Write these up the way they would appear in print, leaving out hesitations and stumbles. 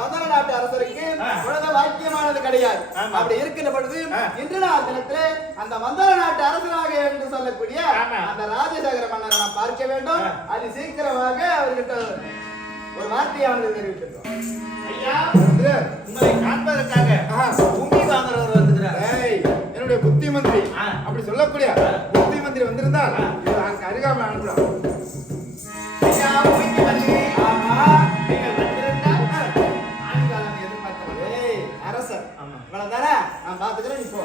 மதுரை நாட்டு அரசருக்கு குழந்தை வாக்கியமானது கிடையாது. அப்படி இருக்கின்ற பொழுது இன்று நாள் தினத்திலே அந்த மதுரை நாட்டு அரசராக என்று சொல்லக்கூடிய அந்த ராஜசேகர மன்னரை நாம் பார்க்க வேண்டும். அது சீக்கிரமாக அவர்கிட்ட ஒரு வார்த்தையானது தெரிவித்திருக்கோம். ஐயா, உங்களை காண்பதற்காக பூமி வாங்குறவர் வந்துக்கிறார். என்னுடைய புத்தி மந்திரி அப்படி சொல்லக்கூடிய புத்தி மந்திரி வந்திருந்தால் அருகாமல் அனுப்புறோம். ஐயா, புத்தி மந்திரி, ஆமா, நீங்கள் வந்திருந்தால் ஆண்காலம் எதிர்பார்க்க அரசர் இவ்வளவுதானே நான் பார்த்துக்கிறேன். இப்போ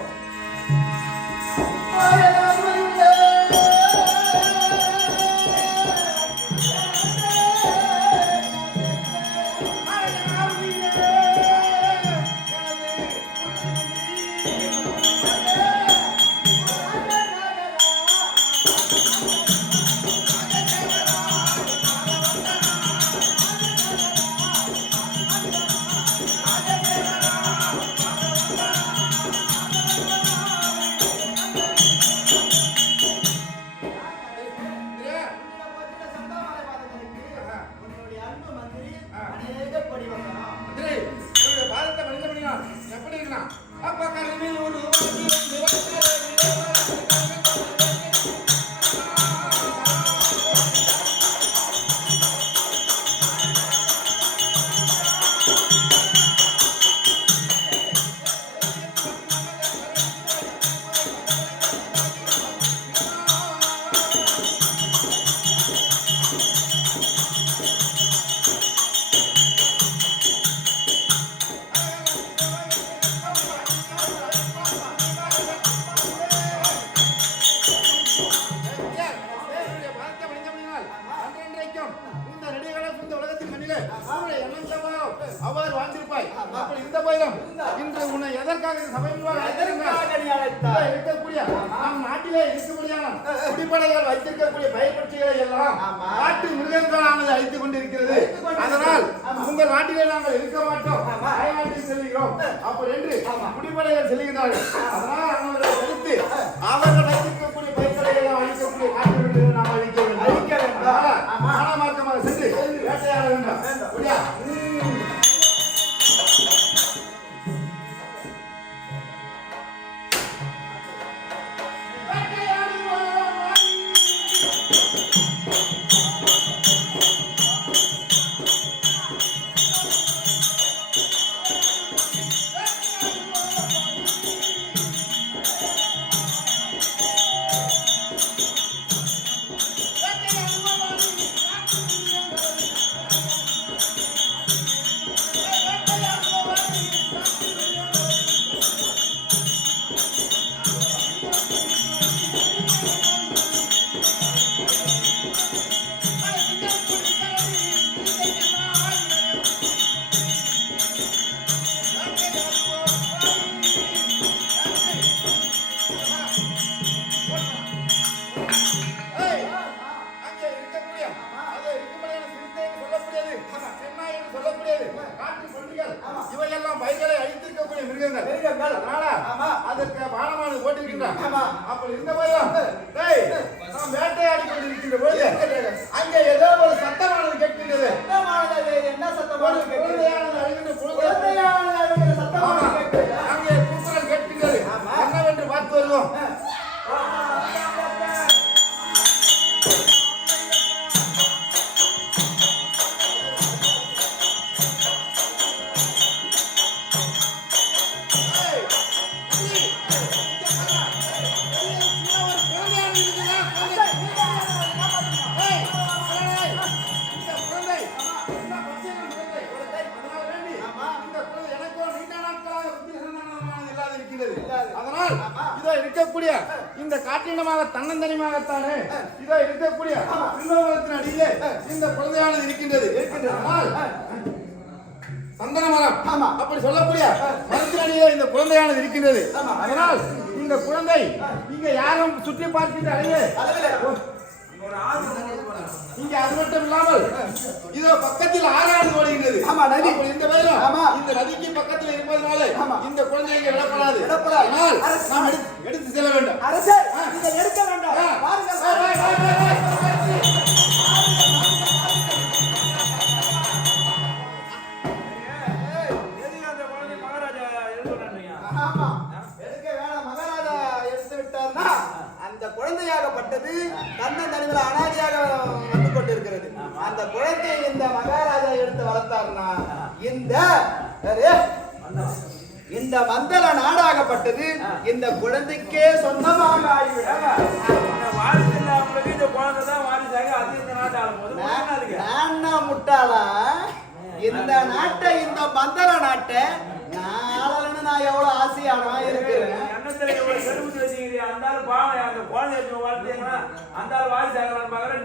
அவ்வாறு வாழ்ந்திருப்பாய். இந்த பயிரம் இன்று உன்னை எதற்காக இருக்கக்கூடிய நம் நாட்டிலே இருக்கக்கூடியான குடிப்படைகள் வைத்திருக்கக்கூடிய பயிர்பட்சிகளை எல்லாம் நாட்டு மிருகங்களானது அழித்துக் கொண்டிருக்கிறது. அதனால் உங்கள் நாட்டிலே நாங்கள் இருக்க மாட்டோம், நாட்டில் செல்கிறோம் அப்படி என்று குடிப்படைகள் செல்கிறார்கள். அதனால் அவர்களை தடுத்து அவர்கள் வைத்திருக்கக்கூடிய பயிர்களை எல்லாம் அழிக்கக்கூடிய நாட்டு நாம் அழிக்க வேண்டும். மானமார்க்கமாக சென்று வேட்டையாட வேண்டும். அதற்கு பானமானது போட்டிருக்கின்றான். அப்படி இருந்த போதும் நாம் வேட்டையாடி கொண்டிருக்கின்ற போது அங்கே ஏதோ ஒரு சத்தமானது கேட்கின்றது. என்ன சத்தம்? அங்கே கூக்குரல் கேட்கின்றது. என்னவென்று பார்த்து வருவோம். அதனால் இதோ இருக்கக்கூடிய இந்த காட்டினமாக தன்னந்தனியாகத்தானே இதோ இருக்கக்கூடிய திருநோகத்தின் அடியிலே இந்த குழந்தையானது இருக்கின்றது. சந்தன மரம் அப்படி சொல்லக்கூடிய மரத்தின் அடியிலே இந்த குழந்தையானது இருக்கின்றது. அதனால் இந்த குழந்தை இங்க யாரும் சுற்றி பார்க்கின்ற அடியே இங்க அது மட்டும் இல்லாமல் இதோ பக்கத்தில் ஆறாவது ஓடுகின்றது. இந்த வேலும் இந்த நதிக்கு பக்கத்தில் இருப்பதனால இந்த குழந்தை இங்கே விடப்படாது. நாம் எடுத்து செல்ல வேண்டும். எடுக்க வேண்டும். அந்த குழந்தையாகப்பட்டது தன்னந்தனிமையில் அனாதையாக வந்து கொண்டிருக்கிறது. அந்த குழந்தையை இந்த மகாராஜா எடுத்து வளர்த்தார்னா இந்த மந்தர நாடாகப்பட்டது இந்த குழந்தைக்கே சொந்தமாக ஆகிவிடும். முட்டாளா இந்த நாட்டை இந்த மந்தர நாட்டை நான் எவ்வளவு ஆசையானவா இருக்கிறேன்.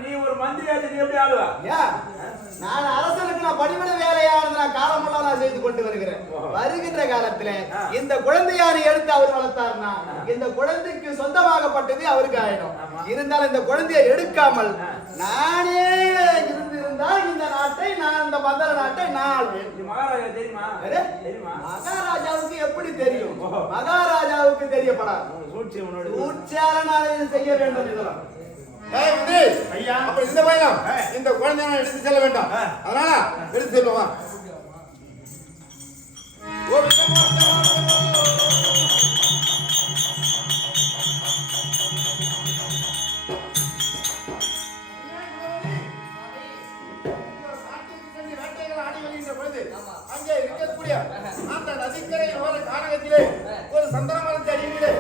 நீ ஒரு மந்திரியாச்சு நீ எப்படி ஆளுவா? நான் அரசனுக்கு நான் பணிமனை வேலையானது நான் காலமெல்லாம் நான் செய்து கொண்டு வருகிறேன். வருகின்ற காலத்துல இந்த குழந்தையாரை எடுத்து அவர் வளர்த்தார்னா இந்த குழந்தைக்கு சொந்தமாகப்பட்டது அவருக்கு ஆயிடும். இருந்தாலும் இந்த குழந்தையை எடுக்காமல் நானே இருந்திருந்தால் இந்த நாட்டை நான் இந்த மந்தர நாட்டை நான் மகாராஜாவுக்கு எப்படி தெரியும்? மகாராஜாவுக்கு தெரியப்படாது. செய்ய வேண்டும். இதெல்லாம் இந்த பையன் இந்த குழந்தைய எடுத்து செல்ல வேண்டாம். அதனால எடுத்து செல்லுவா. அங்கே இருக்கக்கூடிய அந்த நதிக்கரை ஓர கானகத்திலே ஒரு சந்தன மரத்தை அடியிலே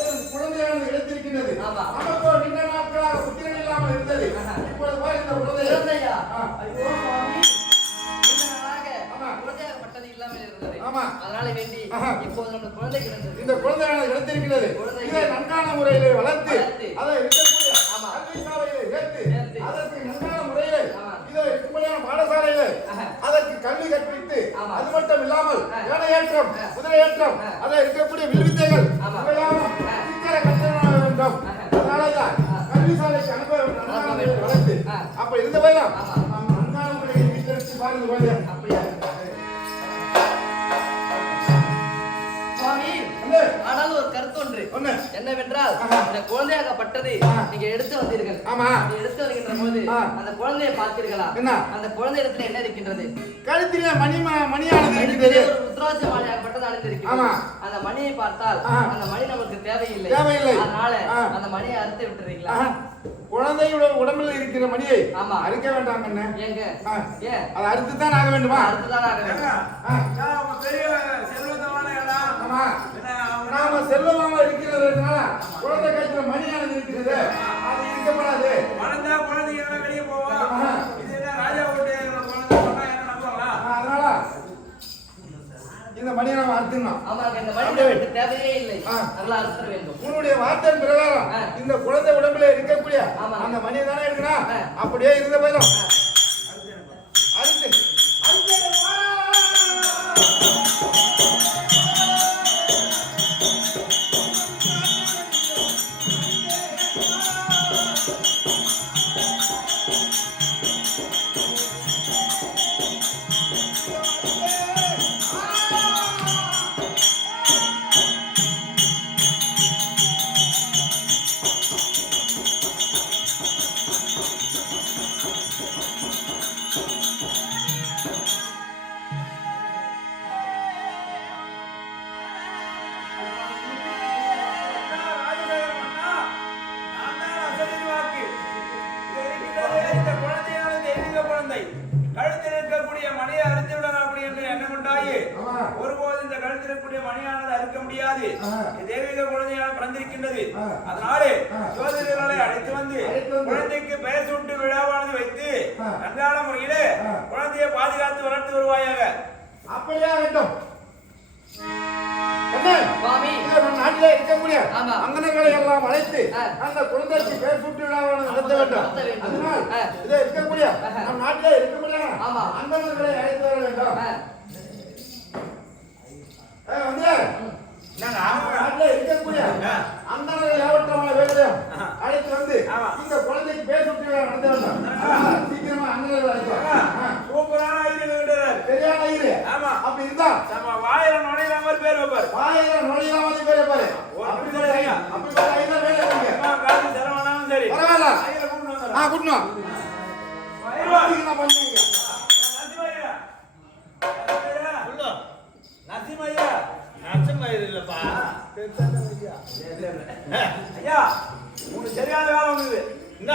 ஒரு குழந்தையானது எடுத்திருக்கின்றது. நமக்கு நீண்ட நாட்களாக புத்திரன் இல்லாமல் இருந்தது. இப்பொழுது போய் இந்த குழந்தையா அதனால வேண்டி இப்போது நம்ம குழந்தை கிடைத்தது. இந்த குழந்தையானது எடுத்திருக்கிறது. இதை நன்கான முறையிலே வளர்த்து அதை இருக்கக்கூடிய கல்விசாலையிலே ஏற்று அதற்கு நன்கான முறையிலே இதை இருக்கும்படியான பாடசாலையிலே அதற்கு கல்வி கற்பித்து அது மட்டும் இல்லாமல் யானை ஏற்றம் குதிரை ஏற்றம் அதை இருக்கக்கூடிய வில்வித்தைகள் சித்திர கற்க வேண்டும். அதனாலதான் கல்விசாலைக்கு அனுப்ப வளர்த்து அப்ப இருந்த பையன் நன்கான முறையில் வீட்டிற்கு பாருங்க போய் அப்படியா ஆனால் ஒரு கருத்து ஒன்று என்னவென்றால் இந்த குழந்தையாகப்பட்டது நீங்க எடுத்து வந்தீர்கள். எடுத்து வருகின்ற போது அந்த குழந்தையை பார்த்தீர்களா? அந்த குழந்தை இடத்துல என்ன இருக்கின்றது? கழுத்திலே மணியானது இருக்கிறது. ஒரு ருத்ராட்ச மாலையாகப்பட்டது அணிந்திருக்கிறது. அந்த மணியை பார்த்தால் அந்த மணி நமக்கு தேவையில்லை. அதனால அந்த மணியை அறுத்து விட்டுறீங்களா? குழந்தையோட உடம்புல இருக்கிற மணியை அறுக்க வேண்டாம். என்ன ஏங்க ஏன் அதை அறுத்துதான் ஆக வேண்டுமா? அறுத்துதான் ஆக வேண்டும். பெரிய செல்வந்தமான இடம். நாம செல்வமாக இருக்கிறதுனால குழந்தை கைத்துல மணியானது இருக்கிறது. அது இருக்கப்படாது. வளர்ந்தா குழந்தைங்க வெளியே போவோம். இது ராஜா வீட்டு குழந்தை சொன்னா என்ன நம்புவாங்களா? அதனால இந்த மணியை நாம அறுத்துடணும். ஆமாங்க, இந்த மணி நமக்கு தேவையே இல்லை. அதெல்லாம் அறுத்த வேண்டும். உன்னுடைய வார்த்தையின் பிரகாரம் இந்த குழந்தை உடம்புல இருக்கக்கூடிய அந்த மணியை தானே எடுக்கணும். அப்படியே இருந்த போதும் அறுத்து கழுத்தில் இருக்கக்கூடிய மணியை அறுத்து விடலாம் அப்படி என்று எண்ணம் உண்டாயி ஒருபோது இந்த கழுத்தில் இருக்கக்கூடிய மணியானது அறுக்க முடியாது. தெய்வீக குழந்தையாக பிறந்திருக்கின்றது. அதனாலே ஜோதிடர்களை அழைத்து வந்து குழந்தைக்கு பெயர் சூட்டு விழாவானது வைத்து நன்றான முறையிலே குழந்தையை பாதுகாத்து வளர்த்து வருவாயாக. அப்படியே வேண்டும். நாட்டிலே இருக்கக்கூடிய அங்கனங்களை எல்லாம் அழைத்து அந்த குழந்தைக்கு பெயர் சூட்டு விழாவானது நடத்த வேண்டும். அதனால் இதை இருக்கக்கூடிய நம் நாட்டிலே இருக்கக்கூடிய அங்கனங்களை அழைத்து வர வேண்டும். நாட்டிலே இருக்கக்கூடிய அங்கனங்கள் யாவற்றமான வேலையும் அழைத்து வந்து இந்த குழந்தைக்கு பெயர் சூட்டு விழா நடத்த வேண்டும். சீக்கிரமா அங்கனங்களை அழைத்து சூப்பரான சரியான ஐயரு. ஆமா, அப்படி இருந்தா நம்ம வாயில நுழையிற மாதிரி பேர் வைப்பாரு. வாயில நுழையிற மாதிரி பேர் வைப்பாரு. அப்படி சொல்றீங்க. அப்படி பார்த்தா ஐயா வேலை இல்லைங்க. காசு செலவானாலும் சரி. பரவாயில்ல. ஐயா கூட்டி வந்துறேன். கூட்டணும். ஐயா நீங்க பண்ணுங்க. நசிமையா. நசிமையா. நசிமையா இல்லப்பா. இல்ல. ஐயா உனக்கு சரியான வேலை வந்தது என்ன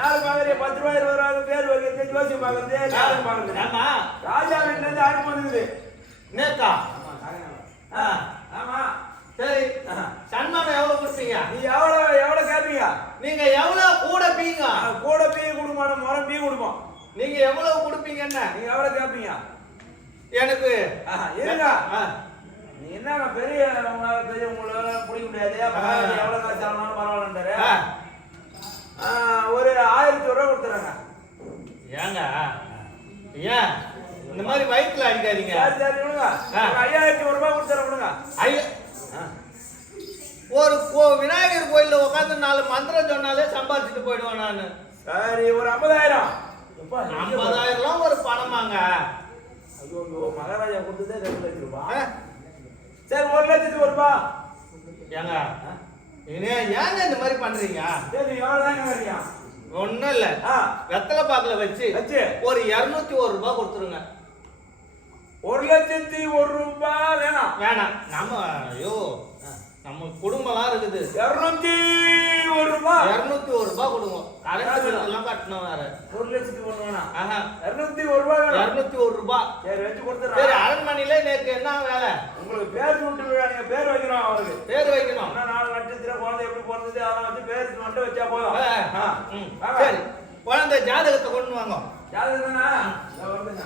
நாலு பாக்குறீங்க 10 ரூபாய் 20 ரூபாய் பேர் வைக்கிறது ஜோசியம் பாக்குறது ஜாதகம் பாக்குறது ஆமா ராஜா வீட்டுல இருந்து ஆடி வந்துருக்குது நேக்கா ஆமா சரி சன்மானம் எவ்வளவு கொடுப்பீங்க நீ எவ்வளவு கேட்பீங்க நீங்க எவ்வளவு கூட பீங்க கூட பீ கொடுக்க மாட்டோம் முறம் பீ கொடுப்போம் நீங்க எவ்வளவு கொடுப்பீங்கன்னு நீங்க எவ்வளவு கேட்பீங்க எனக்கு இருங்க நீ என்ன பெரிய உங்களால பிடிக்க முடியாது எவ்வளவு காசு ஆனாலும் பரவாயில்லன்றாரு ஒரு 1000 ரூபாய் கொடுத்துறாங்க ஏங்க ஏன் இந்த மாதிரி வயிற்றுல அடிக்காதீங்க சரி சரி விடுங்க 5000 ரூபாய் கொடுத்துறேன் விடுங்க ஒரு விநாயகர் கோயில்ல உட்காந்து 4 மந்திரம் சொன்னாலே சம்பாதிச்சுட்டு போயிடுவேன் நானு சரி ஒரு 50000 50,000 ஒரு பணமாங்க ஐயோ மகாராஜா கொடுத்ததே 2 லட்சம் ரூபாய் சரி 1 லட்சத்துக்கு ஒரு ரூபாய் ஏங்க ஏங்க இந்த மாதிரி பண்றீங்க சரி எவ்வளவுதாங்க வரியா ஒண்ணும் இல்ல வெத்தலை பாக்குல வச்சு ஒரு 201 ரூபாய் கொடுத்துருங்க 1,01 ரூபாய் வேணாம் நம்ம ஐயோ நம்ம குடும்பம்லாம் இருக்குது 201 ரூபாய் 201 ரூபாய் கொடுங்க கரெக்ட் எல்லாம் கட்டணும் வேற 1 லட்சத்துக்கு ஒண்ணு வேணாம் 201 ரூபாய் 201 ரூபாய் சரி வச்சு கொடுத்துறேன் சரி அரண்மனையில நேக்கு என்ன வேலை உங்களுக்கு பேர் சுட்டு நீங்க பேர் வைக்கணும் அவருக்கு பேர் வைக்கணும் 4 நட்சத்திரம் குழந்தை எப்படி பிறந்தது அதெல்லாம் வச்சு பேர் மட்டும் வச்சா போதும் சரி குழந்தை ஜாதகத்தை கொண்டு வாங்க ஜாதகம் தானா வருதுங்க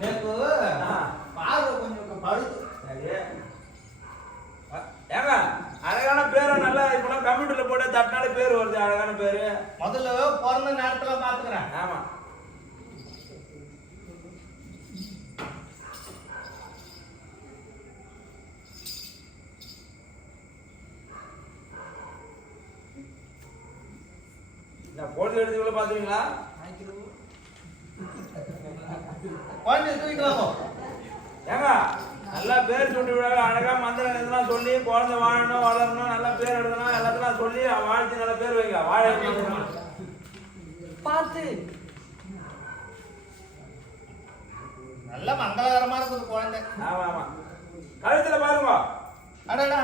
நேக்கு பார்வை கொஞ்சம் பழுத்து ஏங்க அழகான பேரை நல்லா இப்பெல்லாம் கம்ப்யூட்டர்ல போட்டு தட்டினாலே பேர் வருது அழகான பேரு முதல்ல பிறந்த நேரத்துல பாத்துக்கிறேன் ஆமா போட்டு எடுத்து பாத்துவீங்களா குழந்தை தூக்கிட்டு வாங்க ஏங்க நல்லா பேர் சொல்லி விடாங்க அழகா மந்திரம் இதெல்லாம் சொல்லி குழந்தை வாழணும் வளரணும் நல்லா பேர் எடுக்கணும் எல்லாத்தையும் சொல்லி வாழ்த்து நல்ல பேர் வைங்க வாழ பார்த்து நல்ல மங்களகரமா இருக்குது குழந்தை ஆமா ஆமா கழுத்துல பாருங்க அடடா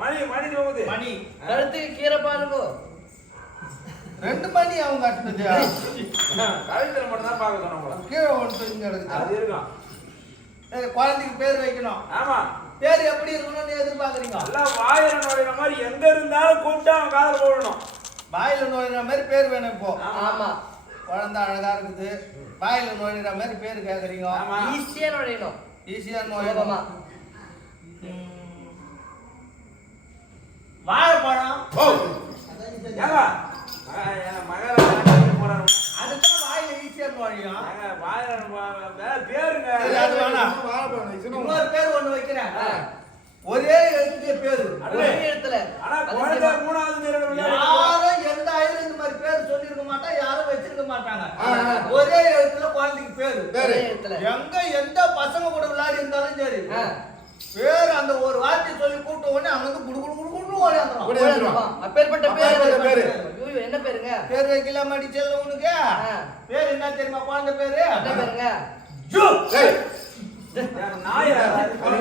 மணி போகுது மணி கழுத்துக்கு கீரை பாருங்க 2 மணி அவங்க கட்டுனது கழுத்துல மட்டும் தான் பார்க்க சொன்னோம் உங்களை கீழே ஒன்று இங்க இருக்குது அது இருக்கும் சரி குழந்தைக்கு பேர் வைக்கணும் ஆமா பேர் எப்படி இருக்கணும்னு எதிர்பார்க்குறீங்க நல்லா வாயில நுழையிற மாதிரி எங்க இருந்தாலும் கூப்பிட்டு அவன் காதல் போடணும் வாயில நுழையிற மாதிரி பேர் வேணும் இப்போ ஆமா குழந்தை அழகா இருக்குது வாயில நுழையிற மாதிரி பேர் கேக்குறீங்க ஈஸியா நுழையணும் ஈஸியா சுலபமா வாழைப்பழம் ஏங்க மகாராஜா போறாரு அதுதான் வாயில ஈஸியா நுழையும் பேருங்க அது வேணாம் இன்னொரு பேர் ஒண்ணு வைக்கிறேன் ஒரே எழுத்து பேரு ஒரே எழுத்துல ஆனா குழந்தை 3வது பேர் யாரும் எந்த ஆயிரம் இந்த மாதிரி பேர் சொல்லிருக்க மாட்டா யாரும் வச்சிருக்க மாட்டாங்க ஒரே எழுத்துல குழந்தைக்கு பேரு ஒரே எழுத்துல எங்க எந்த பசங்க கூட விளையாடி இருந்தாலும் சரி பேர் அந்த ஒரு வார்த்தை சொல்லி கூப்பிட்ட உடனே அவங்க வந்து குடு குடு குடு குடு ஓடியாந்துரும் அப்பேற்பட்ட பேரு ஐயோ என்ன பேருங்க பேர் வைக்கல மாடி செல்ல உனக்கு பேர் என்ன தெரியுமா குழந்தை பேரு என்ன பேருங்க நாய்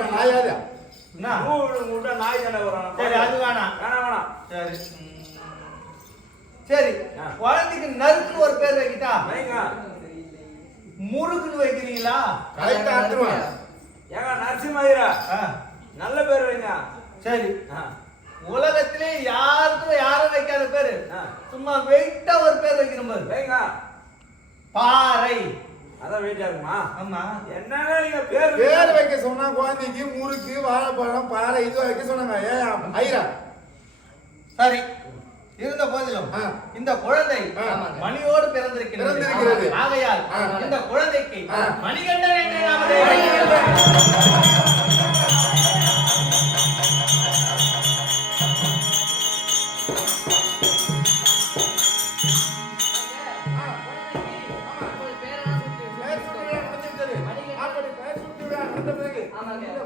நாயாரு நாய் தானே வரும் சரி அது வேணாம் வேணாம் சரி சரி குழந்தைக்கு நறுக்குன்னு ஒரு பேர் வைக்கிட்டா வைங்க முருகுன்னு வைக்கிறீங்களா கரெக்டா ஆத்துருவான் ஏங்க நரசிம்மாயிரா நல்ல பேர் வைங்க சரி உலகத்திலே யாரும் வைக்காத பேரு சும்மா வெயிட்டா ஒரு பேர் வைக்கிற மாதிரி வைங்க பாறை அதான் வெயிட்டா இருக்குமா ஆமா என்னங்க நீங்க பேர் பேர் வைக்க சொன்னா குழந்தைக்கு முறுக்கு வாழைப்பழம் பாறை இது வைக்க சொன்னாங்க ஏன் ஐரா சரி இருந்த போதிலும் இந்த குழந்தை மணியோடு பிறந்திருக்கிறது ஆகையால் இந்த குழந்தைக்கு மணிகண்டன் என்ற நாமதே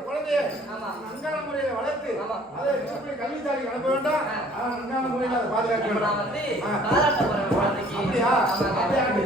குழந்தைய நன்கான முறையில வளர்த்து அதை கல்விசாலைக்கு அனுப்ப வேண்டாம் முறையில் அதை பாதுகாக்க இப்ப நான் வேண்டும். வந்து பாராட்ட போறேன் குழந்தைக்கு. அப்படியா? ஆமாங்க. அப்படியே ஆண்டு.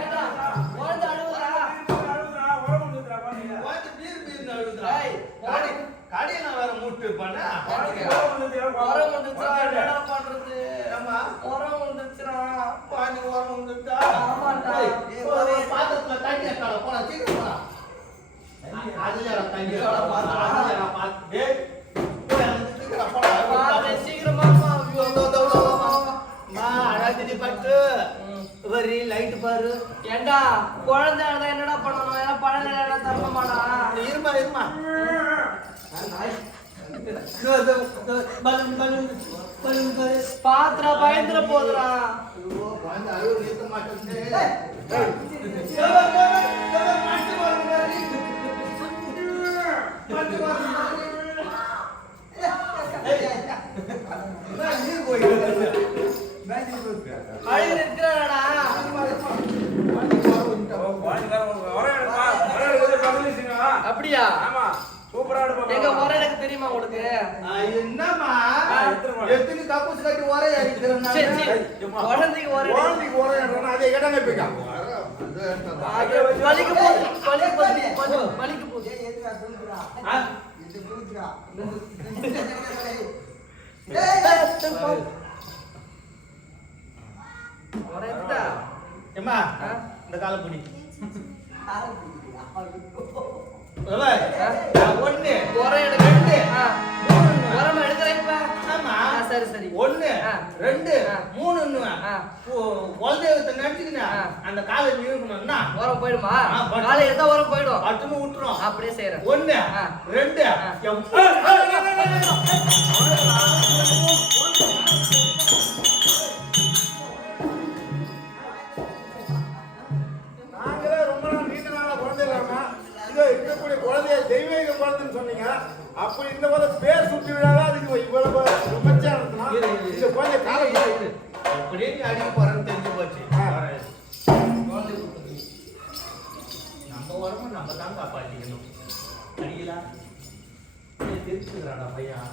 ஏண்டா, குழந்தை அழுவுறா? குழந்தை பீர் பீர்னு அழுகுதுடா. ஏய், கடையெல்லாம் வேற மூட்டு இருப்பானா? உரம் வந்துச்சுடா, என்னடா பண்றது? ஆமா. உரம் வந்துச்சுடா. பானி ஓரம் வந்துட்டா. ஆமாண்டா. ஒரு பாத்திரத்துல தண்ணி எடுத்தால போனா சீக்கிரம் போனா. அதுல தண்ணி எடுத்தால பாத்து. டேய், போய் அந்த சீக்கிரம் போடா. பாரு, சீக்கிரமா வா. அழகிரி பட்டு வரி லைட் பாரு. ஏண்டா, குழந்தை அழுதா என்னடா பண்ணணும்? ஏன்னா பழம் என்ன தரணுமாடா? இருமா இருமா. பலூன் பலூன் பலூன் பாரு. பாத்திரா பயந்துட போதுடா. ஐயோ, குழந்தை அழுவு நிறுத்த மாட்டேங்குது. அழுகு இருக்கிறாடா. அப்படியா? எங்க உரம் எனக்கு தெரியுமா உங்களுக்கு? என்னம்மா எத்தனை எத்தனை கக்கூஸ் கட்டி ஒரே அடிக்கிறேன் சரி, சரி. குழந்தைக்கு உரம் எடு. குழந்தைக்கு உரம் ஏற்றணும், அதை கேட்டாங்க இப்ப. வலிக்கு போகுது, வலிக்கு போகுது, வலிக்கு போகுது. உரம் எடுத்துட்டா? ஏம்மா ஆ? இந்த காலை பிடி. ஒண்ணு உரம் எடுக்க. ஆ. உரம் எடுக்கிறேன் இப்ப. ஆமா. ஆ, சரி சரி. ஒண்ணு ஆ. ரெண்டு ஆ. மூணு ஆ. குலதெய்வத்தை நினைச்சுக்கினா ஆ. அந்த காலை நிறுவனம்னா உரம் போயிடுமா? ஆ, போயிடும். காலை எடுத்தா உரம் போயிடும். பட்டுன்னு விட்டுரும். அப்படியே செய்யறேன். ஒண்ணு ஆ. ரெண்டு ஆ. நாங்களே ரொம்ப நாள் நீண்ட நாளா குழந்தை இல்லாம இதோ இருக்கக்கூடிய குழந்தைய தெய்வீக குழந்தைன்னு சொன்னீங்க. அப்படி இந்த போல பேர் சுற்றி விழாதான் அதுக்கு இவ்வளவு விமர்சனம் நடத்தினா இந்த குழந்தை காலம் அப்படியே நீ அடிக்க போறேன்னு தெரிஞ்சு போச்சு. நம்ம உடம்பு நம்ம தான் காப்பாற்றிக்கணும். அடிக்கலாம் தெரிஞ்சுக்கிறாடா பையன்.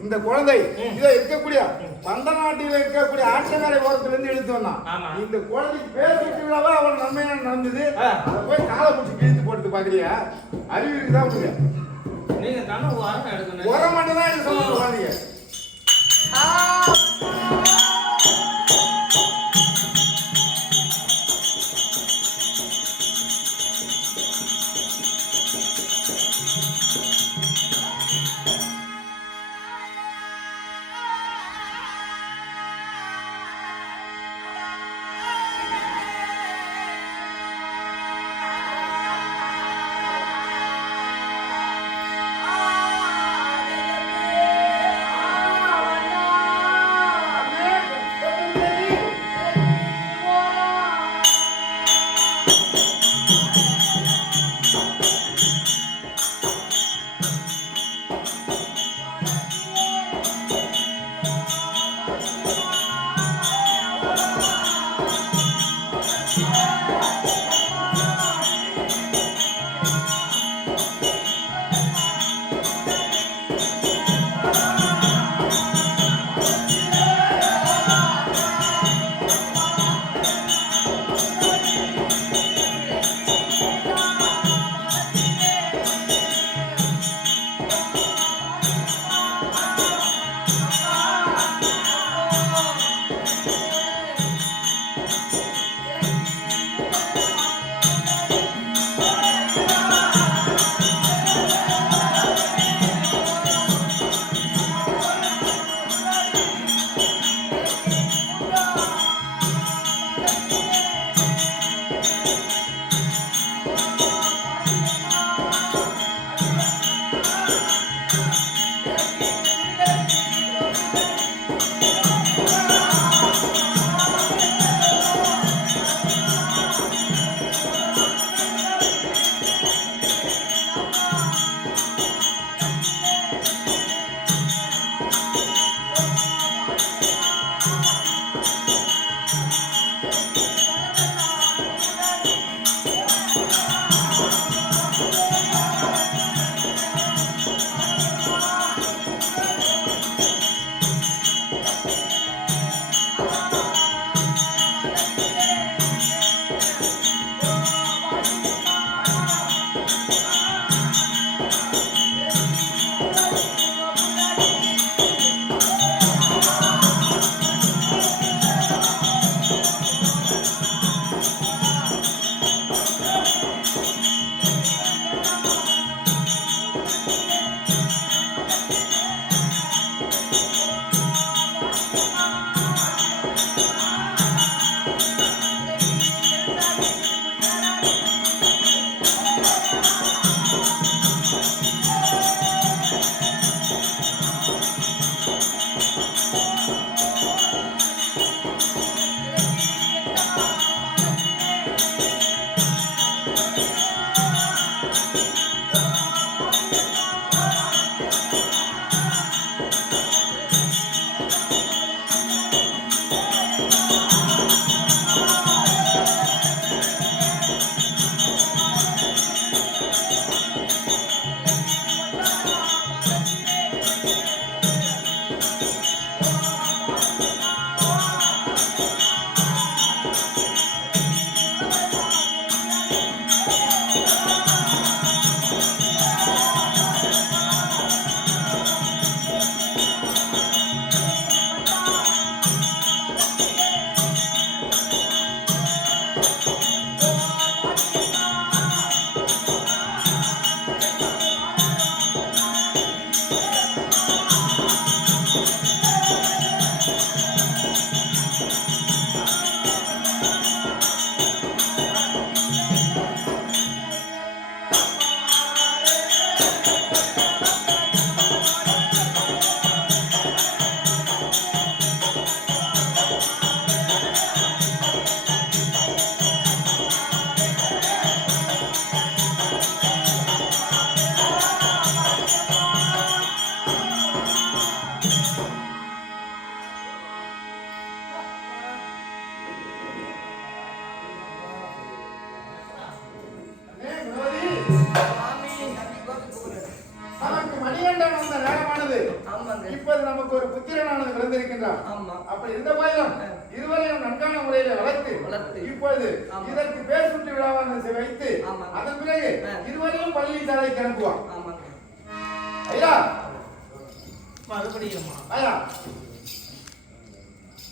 இந்த குழந்தை இதோ இருக்கக்கூடிய பந்த நாட்டில் இருக்கக்கூடிய ஆற்றங்கரை ஓரத்திலிருந்து எடுத்து வந்தான். ஆமா. இந்த குழந்தைக்கு பேர் சுற்றி விழாவா அவன் நன்மையான நடந்தது. ஆ. அதை போய் காலை பிடிச்சி கிழித்து போட்டு பாக்குறியா? அறிவு இருக்குதான் உங்களுக்கு? நீங்க தானே உரம் எடுக்கணும். உரம் மட்டும் தான் எடுக்க சொன்னாங்க குழந்தைங்க. ஆ. இப்பொழுது நமக்கு ஒரு புத்திரனானது பிறந்திருக்கின்றான். ஆமா. அப்படி இருந்த போதிலும் இருவரையும் நன்கான முறையில வளர்த்து இப்பொழுது இதற்கு பேர் சுட்டு விழாவான வைத்து அதன் பிறகு இருவரையும் பள்ளி சாலைக்கு அனுப்புவான். ஐயா மறுபடியும் ஐயா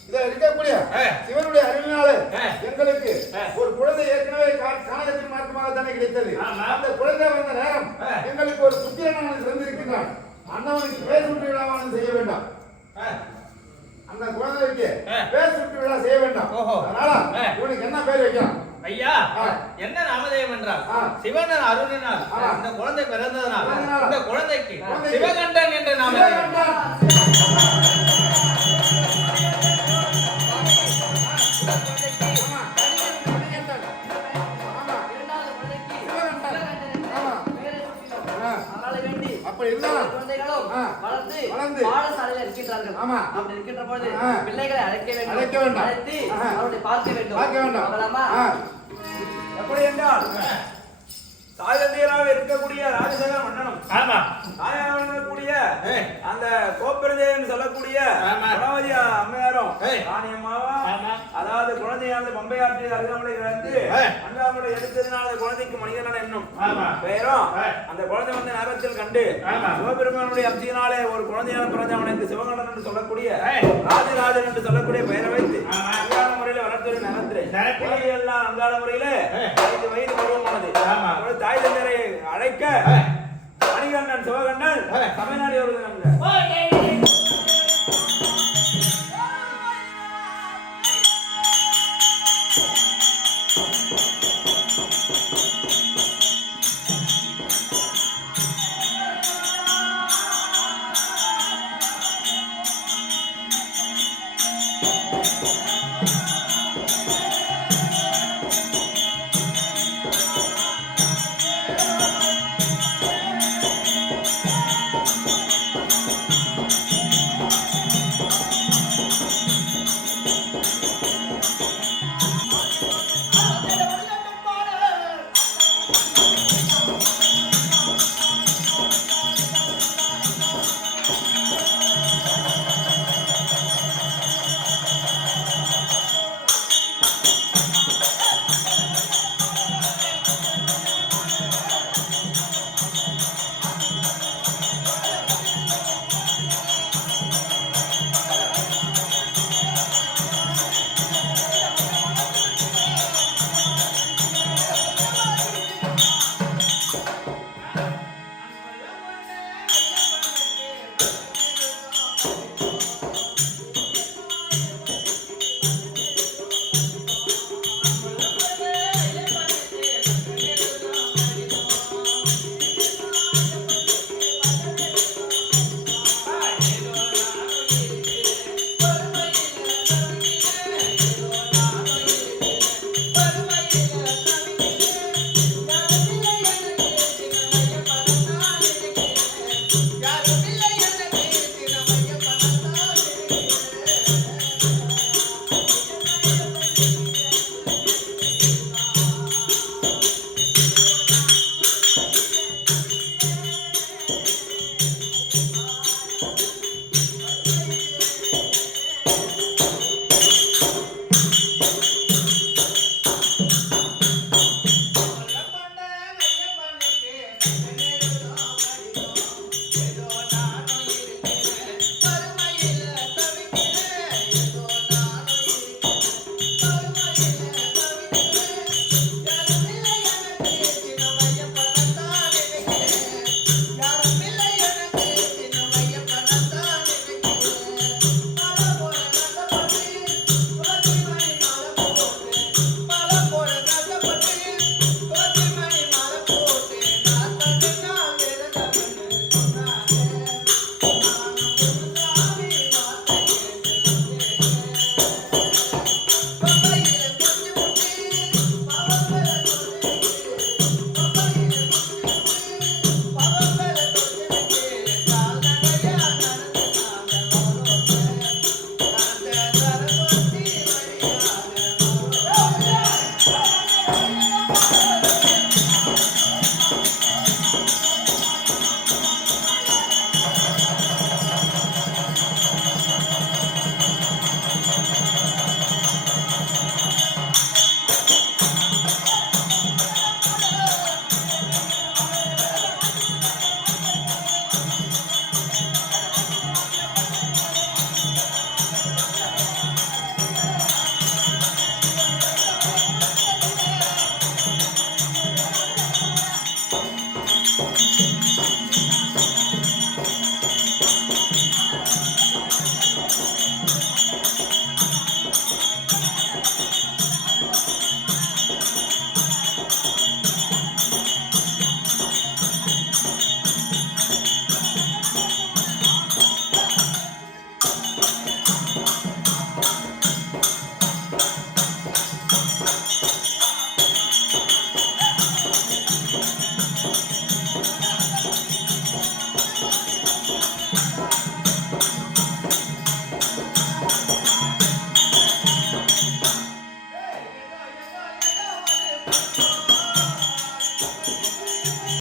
இத இருக்கக்கூடிய சிவனுடைய அருளினால எங்களுக்கு ஒரு குழந்தை ஏற்கனவே கானகத்தின் மாற்றமாக தானே கிடைத்தது. அந்த குழந்தை வந்த நேரம் எங்களுக்கு ஒரு புத்திரனானது பிறந்திருக்கின்றான். அண்ணவனுக்கு பேர் சுட்டு விழாவானது செய்ய வேண்டாம். அந்த குழந்தைக்கு பேர் சுட்டு விழா செய்ய வேண்டாம். அதனால இவனுக்கு என்ன பேர் வைக்கலாம்? ஐயா என்ன நாமதேயம் என்றால் சிவன் அருளினால் இந்த குழந்தை பிறந்ததனால் இந்த குழந்தைக்கு சிவகண்டன் என்ற நாமதேயம். அப்படி இருந்தாலும் வளர்ந்து பாடசாலையில் இருக்கின்றார்கள். அப்படி இருக்கின்ற பொழுது பிள்ளைகளை அழைக்க வேண்டும், அழைத்து அவர்களை பார்க்க வேண்டும். எப்படி என்றால் தாயந்தியராக இருக்கக்கூடிய ராஜசேகர மன்னனும் தாயாக இருக்கக்கூடிய அந்த கோப்பிரதேன்னு சொல்லக்கூடிய குணவதி அம்மையாரும் ராணியம்மாவும் அதாவது குழந்தையானது பம்பை ஆற்றில் அருகாமலை கிடந்து அங்காமலை எடுத்ததினால் அந்த குழந்தைக்கு மனிதனான எண்ணம் பெயரும் அந்த குழந்தை வந்து நேரத்தில் கண்டு சிவபெருமானுடைய அம்சியினாலே ஒரு குழந்தையான பிறந்தவன் என்று சிவகண்டன் என்று சொல்லக்கூடிய ராஜராஜன் என்று சொல்லக்கூடிய பெயரை வைத்து அங்காள முறையில வளர்த்துறை நகர்த்து எல்லாம் அங்காள முறையில 5 வயது பருவமானது தாய் தந்தையரை அழைக்க மணிகண்டன் சிவகண்டன் தமிழ்நாடு